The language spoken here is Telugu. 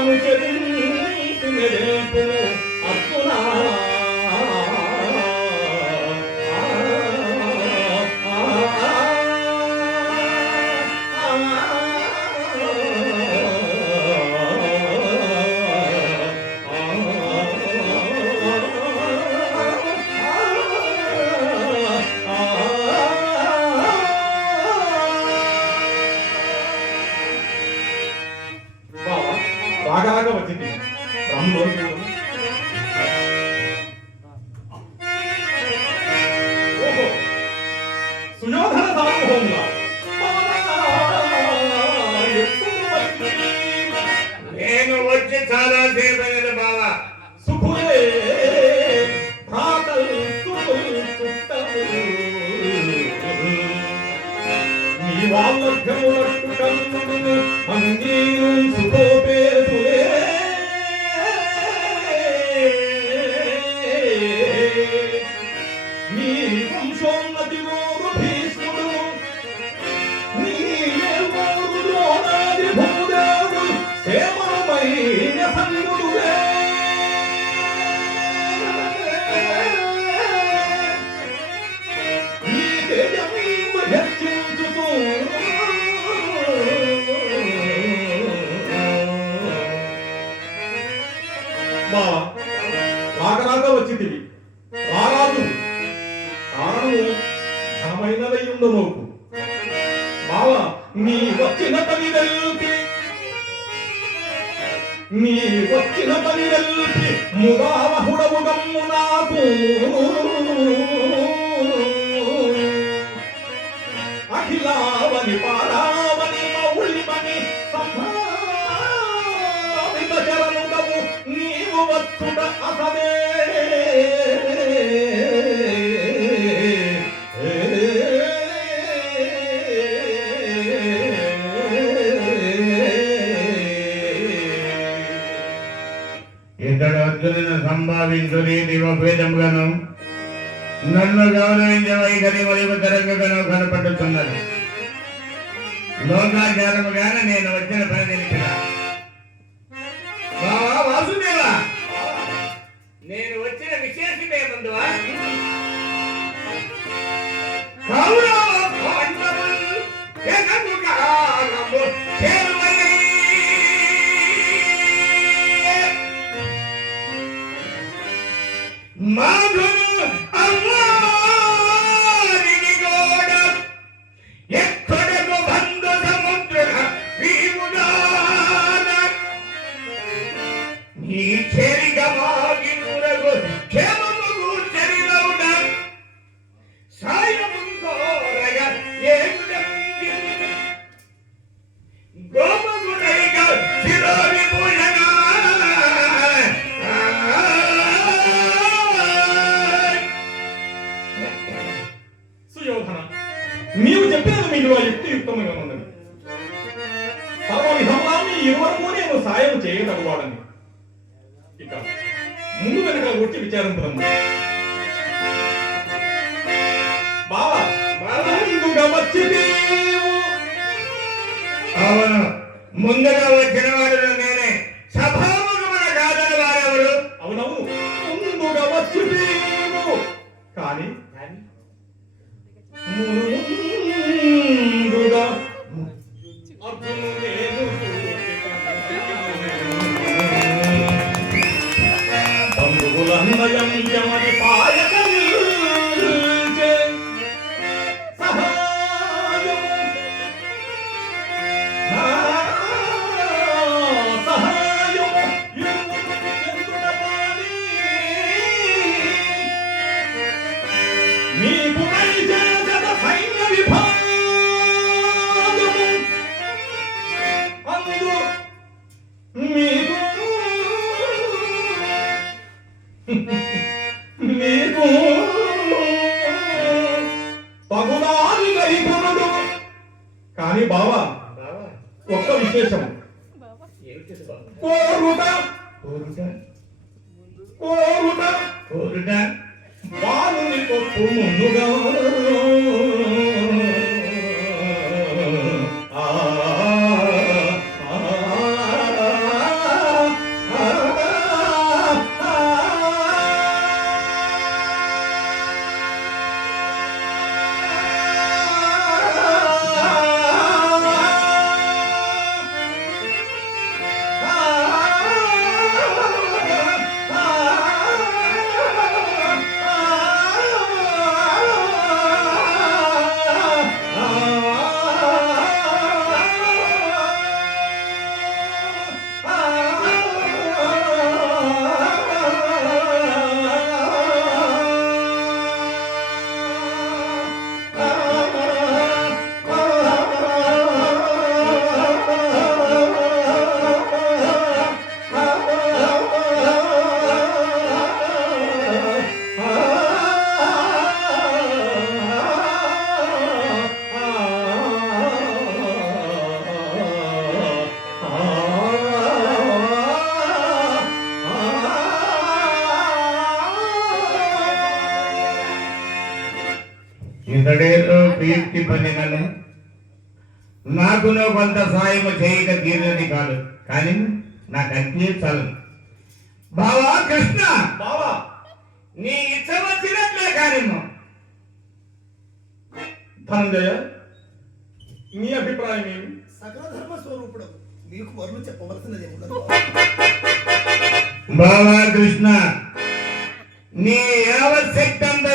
Altyazı M.K. அங்கே బా రాకరాగా వచ్చింది. రారాదు. కారణము ఘనమైనదై ఉండనోకు బావ నీ వచ్చిన పని వెల్పి నీ వచ్చిన పని వెల్పి ముదావహుడవు గమ్ము నాకు. అఖిలావని పారావని నీవు వచ్చుట ఇతడు అర్జునుని సంభావించుని దివభేదముగాను నన్ను గౌరవించే వైఖరి వైపు తరంగగాను కనపడుతున్నది లోకాచారముగానే నేను వచ్చిన పని తెలిపిన ஏன் దుర్యోధన నీవు చెప్పినది మీకు యుక్తియుక్తముగా ఉన్నది సర్వ విధములా మీ ఇరువరకు నేను సాయం చేయగలవాడని. ఇక ముందు వెనక వచ్చి విచారించదము బావా ముందుగా వచ్చి ముందుగా వచ్చిన Yamaha, Yamaha, మీకు పగుదాని గైపురుడు కానీ బావా ఒక్క విశేషం. కోరుట కోరుట కోరుట కోరుట. వారుని నీకు ముందుగా. ఇట్టి పని కలే నాకు నువ్వు కొంత సాయం చేయక తీరని కాదు కానీ నాకు అంతే చాలు బావా కృష్ణ! బావా! నీ ఇచ్చ వచ్చినట్లే కానీ ధనంజయ నీ అభిప్రాయం ఏమి? సకల ధర్మ స్వరూపుడు మీకు వరులు చెప్పవలసినది బావా కృష్ణ నీ యావశక్తంత